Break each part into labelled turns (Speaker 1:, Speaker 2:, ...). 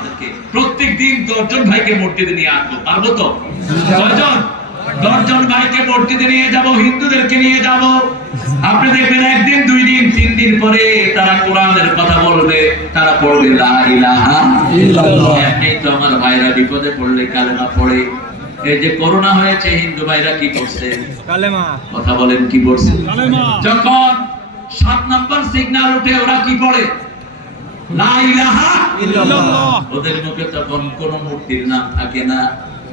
Speaker 1: আমাদেরকে প্রত্যেক দিন দশজন ভাইকে মসজিদে নিয়ে আসব। পারব তো? কয়জন দশজন ভাইকে মসজিদে নিয়ে যাব হিন্দুদেরকে নিয়ে যাব। আপনি দেখবেন একদিন দুই দিন তিন দিন পরে তারা কোরআনের কথা বলবে তারা পড়বে। এমনি তো আমার ভাইরা বিপদে পড়লে কালেমা পড়ে। এই যে করোনা হয়েছে হিন্দু ভাইরা কি করছে? কথা বলেন কি করছে যখন সাত নম্বর সিগন্যাল উঠে ওরা কি পড়ে। ওদের মুখে তখন কোন মূর্তির নাম থাকে না।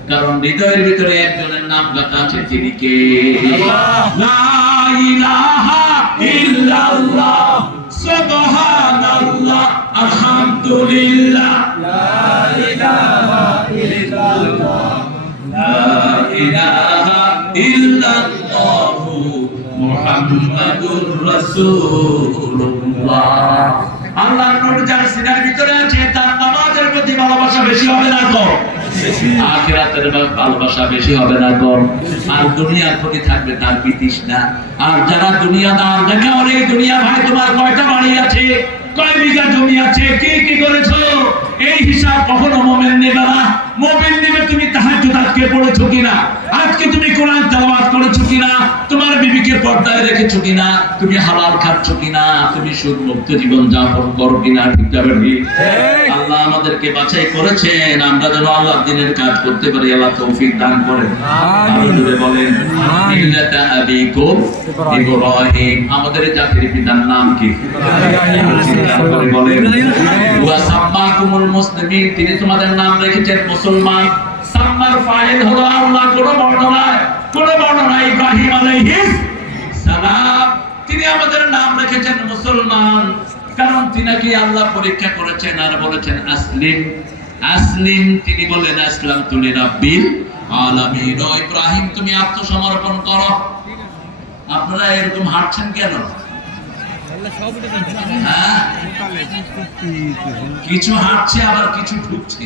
Speaker 1: কারণ হৃদয়ের ভিতরে একজনের নাম লেখা আছে যিনি কে? আলহামদুলিল্লাহ। ইল্লাল্লাহু মুহাম্মাদুর রাসূলুল্লাহ। আল্লাহর নূর যার সিনার ভিতরে আছে, তার নামাজের প্রতি ভালোবাসা বেশি হবে না কম। আখিরাতের ভালোবাসা বেশি হবে না কম। আর দুনিয়ার প্রতি থাকবে তার বিতৃষ্ণা। আর যারা দুনিয়া দাম দেখে অনেক দুনিয়া ভাই তোমার কয়টা বাড়ি আছে? কয় বিঘা জমি আছে? কি কি করেছ? এই হিসাব কখনো মোমেন নেবে না। মোমেন নেবে তুমি তাহাজ্জুদ আজকে পড়েছো কিনা? আজকে তুমি কোরআন তেলাওয়াত করেছ কিনা? তোমার বিবিকে পর্দায় রেখেছো কিনা? তুমি হালাল খাচ্ছ কিনা? তুমি সুদ মুক্ত জীবন যাপন করো কিনা? ঠিক যাবে আল্লাহ আমাদেরকে বাছাই করেছেন। আমরা যেন আল্লাহর দিনের কাজ করতে পারি আল্লাহ তৌফিক দান করেন। বলেন ইব্রাহিম। আমাদের জাতির পিতার নাম কি? বলেন। মুসলিমিন। তিনি তোমাদের নাম রেখেছেন মুসলমান, সাম্মার ফাইল হলো আল্লাহ, কোন বর্ণনায়, কোন বর্ণনা ইব্রাহিম আলাইহিস সালাম। তিনি আমাদের নাম রেখেছেন মুসলমান, কারণ তিনি কি আল্লাহ পরীক্ষা করেছেন আর বলেছেন, আসলিম আসলিম। তিনি বলেন আসলাম তুলি রাব্বিল আলামিন ইব্রাহিম, তুমি আত্মসমর্পণ করো। আপনারা এরকম হাঁটছেন কেন? হ্যাঁ? কিছু হাঁটছে, আবার কিছু ঢুকছে।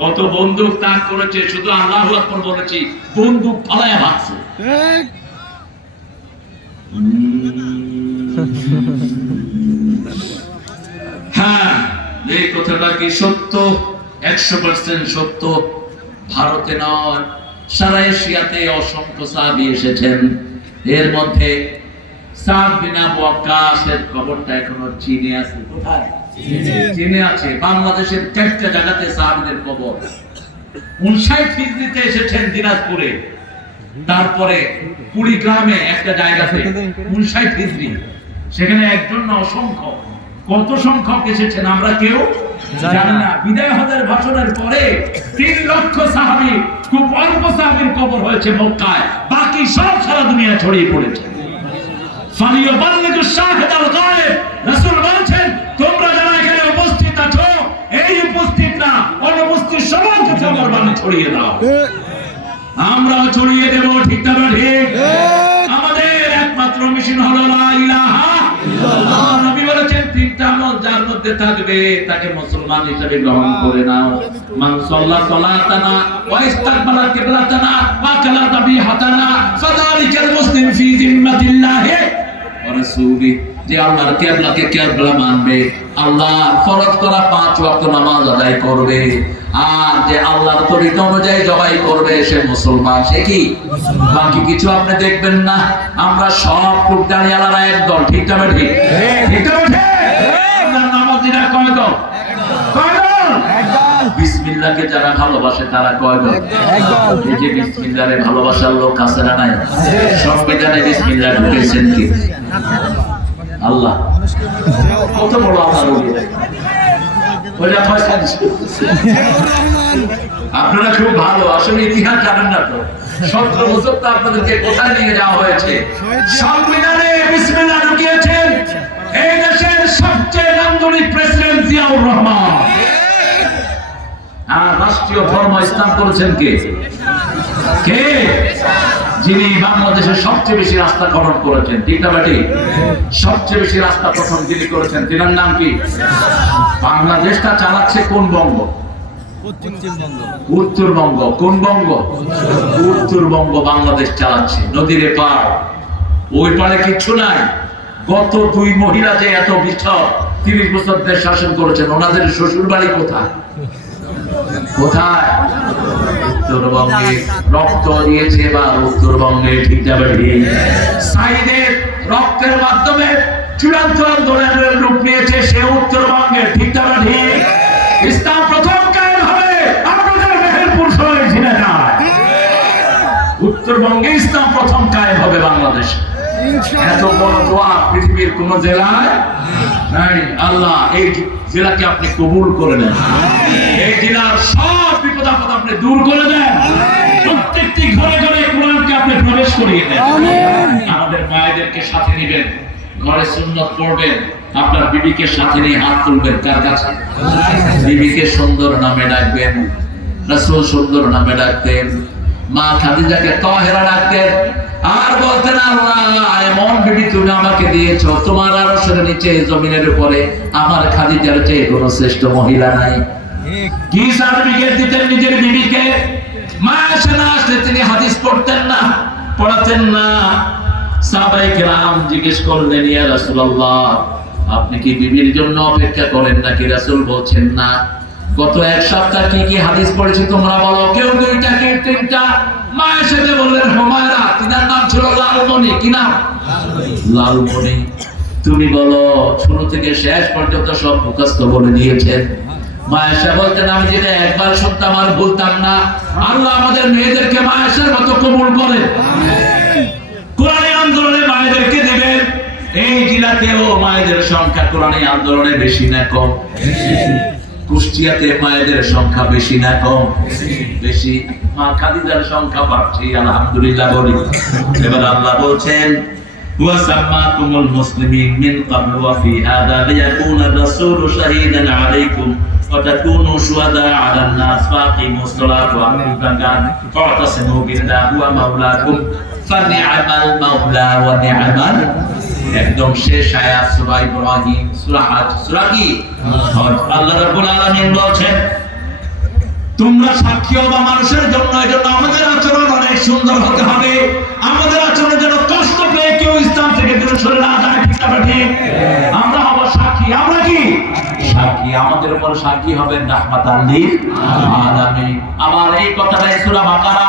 Speaker 1: কত বন্দুক তাক করেছে শুধু আল্লাহ আকবার বলেছি বন্দুক ফালায়া ভাগছে হ্যাঁ এই কথাটা কি সত্য? একশো পার্সেন্ট সত্য। ভারতে নয় সারা এশিয়াতে অসংখ্য সাহাবি এসেছেন। এর মধ্যে সাদ বিন আবু খবরটা এখনও চীনে আছে। কোথায়? চীনে আছে বাংলাদেশের চারটা জায়গাতে সাহাবিদের কবর। উনষাট এসেছেন দিনাজপুরে। তারপরে কুড়িগ্রামে একটা জায়গাতে উনষাট হিজড়ি। সেখানে একজন না অসংখ্য কত সংখ্যক এসেছেন আমরা কেউ জানি না। বিদায় হজের ভাষণের পরে তিন লক্ষ সাহাবি খুব অল্প সাহাবির কবর হয়েছে মক্কায়। বাকি সব সারা দুনিয়া ছড়িয়ে পড়েছে। ফালিয়াবাল্লিগু শাহিদ আল গায়েব রাসূল সবাইকে খবর বাণী ছড়িয়ে দাও। আমরাও ছড়িয়ে দেব ঠিক না ঠিক? আমাদের একমাত্র মিশন হলো লা ইলাহা ইল্লাল্লাহ। নবী বলেছেন তিনটা আমল যার মধ্যে থাকবে তাকে মুসলমান হিসেবে গ্রহণ করে নাও। মান সাল্লা সালাতানা ওয়া ইস্তাকবালা কিবলাতানা ওয়া কালা তাবিহাতানা ফাযালিকাল মুসলিম ফি জিম্মাতিল্লাহি। রাসূলি যে আল্লাহর কিবলাকে কিবলা মানবে আল্লাহ ফরজ করা পাঁচ ওয়াক্ত নামাজ আদায় করবে। আর যে আল্লাহর তরিকা অনুযায়ী জবাই করবে সে মুসলমান সে কি? বাকি কিছু আপনি দেখবেন না আমরা সব খুব দাঁড়িয়ালারা একদল ঠিক না ঠিক। ঠিক ঠিক। নামাজিরা দল? বিসমিল্লাহকে যারা ভালোবাসে তারা কয় দল এই যে বিসমিল্লাহরে ভালোবাসার লোক আছে না নাই? সংবিধানে বিসমিল্লাহ ঢুকেছেন কি? আল্লাহ। কত বড় আল্লাহ ওইটা পয়সা আপনারা খুব ভালো। আসলে ইতিহাস জানেন না তো। সতেরো বছর তো আপনাদেরকে কোথায় নিয়ে যাওয়া হয়েছে? সংবিধানে বিসমিল্লাহ ঢুকিয়েছেন। এই দেশের সবচেয়ে নান্দনিক প্রেসিডেন্ট জিয়াউর রহমান। ইসলাম করেছেন কে? কে? যিনি বাংলাদেশের সবচেয়ে বেশি রাস্তা খনন করেছেন ঠিক না বেটি সবচেয়ে বেশি রাস্তা প্রথম যিনি করেছেন তিনার নাম কি? বাংলাদেশটা চালাচ্ছে কোন বঙ্গ? উত্তরবঙ্গ। কোন বঙ্গ? উত্তরবঙ্গ বাংলাদেশ চালাচ্ছে নদীর এপার। ওই পারে কিচ্ছু নাই। গত দুই মহিলা যে এত বিচ্ছর তিরিশ বছর দেশ শাসন করেছেন ওনাদের শ্বশুর বাড়ি কোথায়? উত্তরবঙ্গে রক্ত বা উত্তরবঙ্গে ঠিক মাধ্যমে সে উত্তরবঙ্গে ইসলাম প্রথম কায়েম হবে যায়। উত্তরবঙ্গে ইসলাম প্রথম হবে বাংলাদেশ। এত বড় পৃথিবীর কোন জেলায় নাই। আল্লাহ এই জেলাকে আপনি কবুল করে নেন। এই জেলার সব বিপদ আপদ আপনি দূর করে দেন। প্রত্যেকটি ঘরে ঘরে কোরআনকে আপনি প্রবেশ করিয়ে দেন। আমাদের মায়েদেরকে সাথে নেবেন ঘরে সুন্নত পড়বেন আপনার বিবিকে সাথে নিয়ে হাত তুলবেন কার কাছে? বিবিকে সুন্দর নামে ডাকবেন রাসূল সুন্দর নামে ডাকতেন মা খাদিজাকে তহেরা ডাকতেন আর বলতেন আল্লাহ এমন বিবি তুমি আমাকে দিয়েছ। তোমার আরও নিচে জমিনের উপরে আমার খাদিজার চেয়ে কোনো শ্রেষ্ঠ মহিলা নাই। কি সার্টিফিকেট দিতেন নিজের বিবিকে? মা আসে না আসলে তিনি হাদিস পড়তেন না পড়াতেন না। সাহাবাই কেরাম জিজ্ঞেস করলেন ইয়া রাসূলুল্লাহ আপনি কি বিবির জন্য অপেক্ষা করেন নাকি রাসূল বলছেন না? গত এক সপ্তাহ কি কি হাদিস পড়েছি তোমরা বলো। কেউ দুইটা কেউ তিনটা। মা এসে বললেন হুমায়রা তিনার নাম ছিল লালমণি, কি নাম? লালমণি। তুমি বলো শুরু থেকে শেষ পর্যন্ত সব মুখস্থ বলে দিয়েছেন। একবার আর না, আল্লাহ আমাদের মেয়েদেরকে মতো করে কোরআনী আন্দোলনে মায়েদেরকে দেবেন। এই জেলাতেও মায়েদের সংখ্যা কোরআনী আন্দোলনে বেশি না কম। কুষ্টিয়াতে মায়েদের সংখ্যা বেশি না কম বেশি মা খাদিজার সংখ্যা বাড়ছে আলহামদুলিল্লাহ বলি এবার আল্লাহ বলছেন وسماكم المسلمين من قبل وفي هذا ليكون الرسول شهيدا عليكم وتكونوا شهداء على الناس فاقيموا الصلاة وأقيموا الزكاة واعتصموا بالله هو مولاكم فنعم المولى ونعم একদম শেষ আয়াত, সূরা ইব্রাহিম, সূরা হজ সূরা কি? আল্লাহ রাব্বুল আলামিন বলছেন, তোমরা সাক্ষী হবা মানুষের জন্য এই আমাদের আচরণ অনেক সুন্দর হতে হবে। আমাদের আচরণ যেন কষ্ট পেয়ে কেউ ইসলাম থেকে দূরে সরে না যায়, ঠিক না ঠিক? আমরা হব সাক্ষী। আমরা কি? সাক্ষী। আমাদের উপর সাক্ষী হবেন রাহমাত আল্লিল আলামিন। আবার এই কথাটা সূরা বাকারা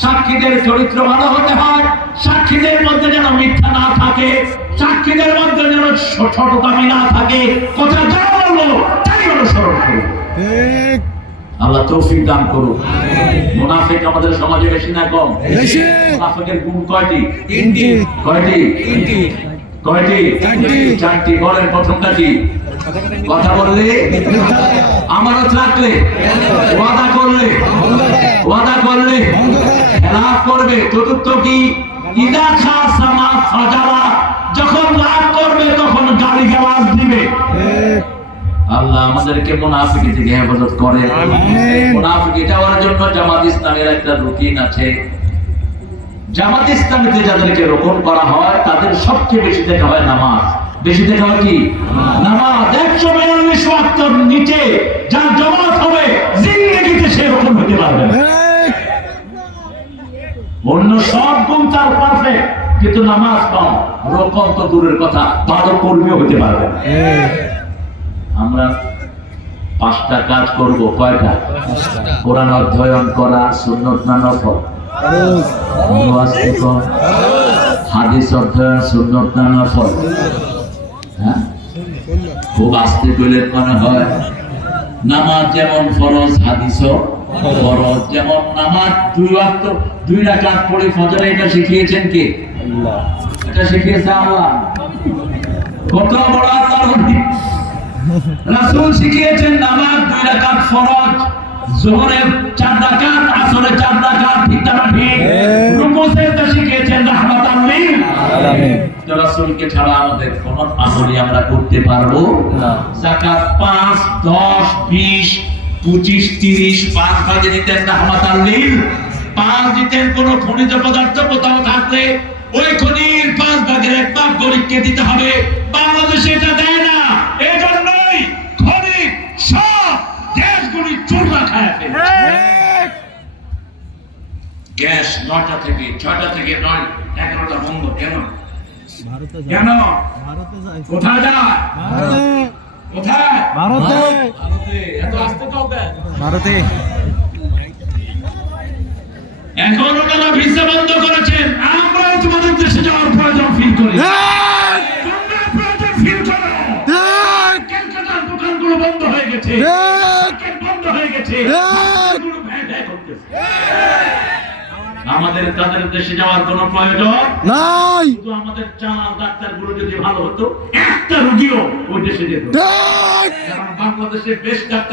Speaker 1: সাক্ষীদের চরিত্র ভালো হতে হয় সাক্ষীদের মধ্যে যেন মিথ্যা না থাকে সাক্ষীদের মধ্যে যেন ছোটতামি না থাকে। কথা যা বলব তাই অনুসরণ করব আল্লাহ তৌফিক দান করুন মুনাফিক আমাদের সমাজে বেশি না কম। মুনাফিকের গুণ কয়টি? কয়টি? কয়টি?
Speaker 2: চারটি।
Speaker 1: চারটি। বলেন প্রথমটা কি? কথা বললে? আমানত রাখলে ওয়াদা করলে। ওয়াদা করলে। খেলাফ করবে। চতুর্থ কি? ইদা খা সামা ফাজারা যখন রাগ করবে তখন গালি গালাজ দিবে। আল্লাহ আমাদেরকে মুনাফিকি থেকে হেফাজত
Speaker 2: আমিন।
Speaker 1: যাওয়ার জন্য জামাত ইসলামের একটা রুটিন আছে। জামাত ইসলামীতে যাদেরকে রোপণ করা হয় তাদের সবচেয়ে বেশি দেখা হয় নামাজ। বেশি দেখা কি? নামাজ একশো বিয়াল্লিশ ওয়াক্তর নিচে যার জমাত হবে জিন্দগিতে সে রোপণ হতে পারবে অন্য সব গুণ তার পারফেক্ট কিন্তু নামাজ কম। রোপণ তো দূরের কথা ভালো কর্মীও হতে পারবে আমরা পাঁচটা কাজ করব কয়টা? কোরআন অধ্যয়ন করা সুন্নত না নফল? হাদিস অধ্যয়ন সুন্নত না নফল? খুব আস্তে করলে মনে হয়। নামাজ যেমন ফরজ হাদিসও ফরজ। যেমন নামাজ দুই ওয়াক্ত দুই রাকাত পড়ে ফজরে এটা শিখিয়েছেন কে? এটা শিখিয়েছে আল্লাহ। কত বড় আল্লাহর রাসূল শিখিয়েছেন নামাজ দুই রাকাত ফরজ জোহরে চার রাকাত আসরে চার রাকাত ঠিক না ঠিক।
Speaker 2: হ্যাঁ।
Speaker 1: রুকু সেজদা শিখিয়েছেন রাহমাতাল
Speaker 2: আলামিন
Speaker 1: তো রাসূলকে ছাড়া আমাদের কোন আমলই আমরা করতে পারব
Speaker 2: না।
Speaker 1: যাকাত 5 10 20 25 30 পাঁচ ভাগে দিতেন রাহমাতাল লিল। পাঁচ দিতেন কোন খনিজ পদার্থ কোথাও থাকলে ওই খনির পাঁচ ভাগের এক ভাগ গরিবকে দিতে হবে। বাংলাদেশে এটা দেয় না। এই জন্যই খনি সব দেশগুলি চোররা খায় গ্যাস নয়টা থেকে ছয়টা থেকে নয় এগারোটা বন্ধ কেন? কেন? কোথায় যায়? কোথায়?
Speaker 2: ভারতে।
Speaker 1: ভারতে। এত আসতে কেন
Speaker 2: ভারতে।
Speaker 1: এখন ওনারা ভিসা বন্ধ করেছেন। আমরাও তোমাদের দেশে যাওয়ার প্রয়োজন ফিল করি। তোমরা প্রয়োজন ফিল করো। ক্যালকাটার দোকানগুলো বন্ধ হয়ে গেছে। বন্ধ হয়ে গেছে। আমাদের তাদের দেশে যাওয়ার কোনো প্রয়োজন?
Speaker 2: নাই।
Speaker 1: শুধু আমাদের চালাল ডাক্তারগুলো যদি ভালো হতো একটা রুগীও ওই দেশে যেত বাংলাদেশে বেশ ডাক্তার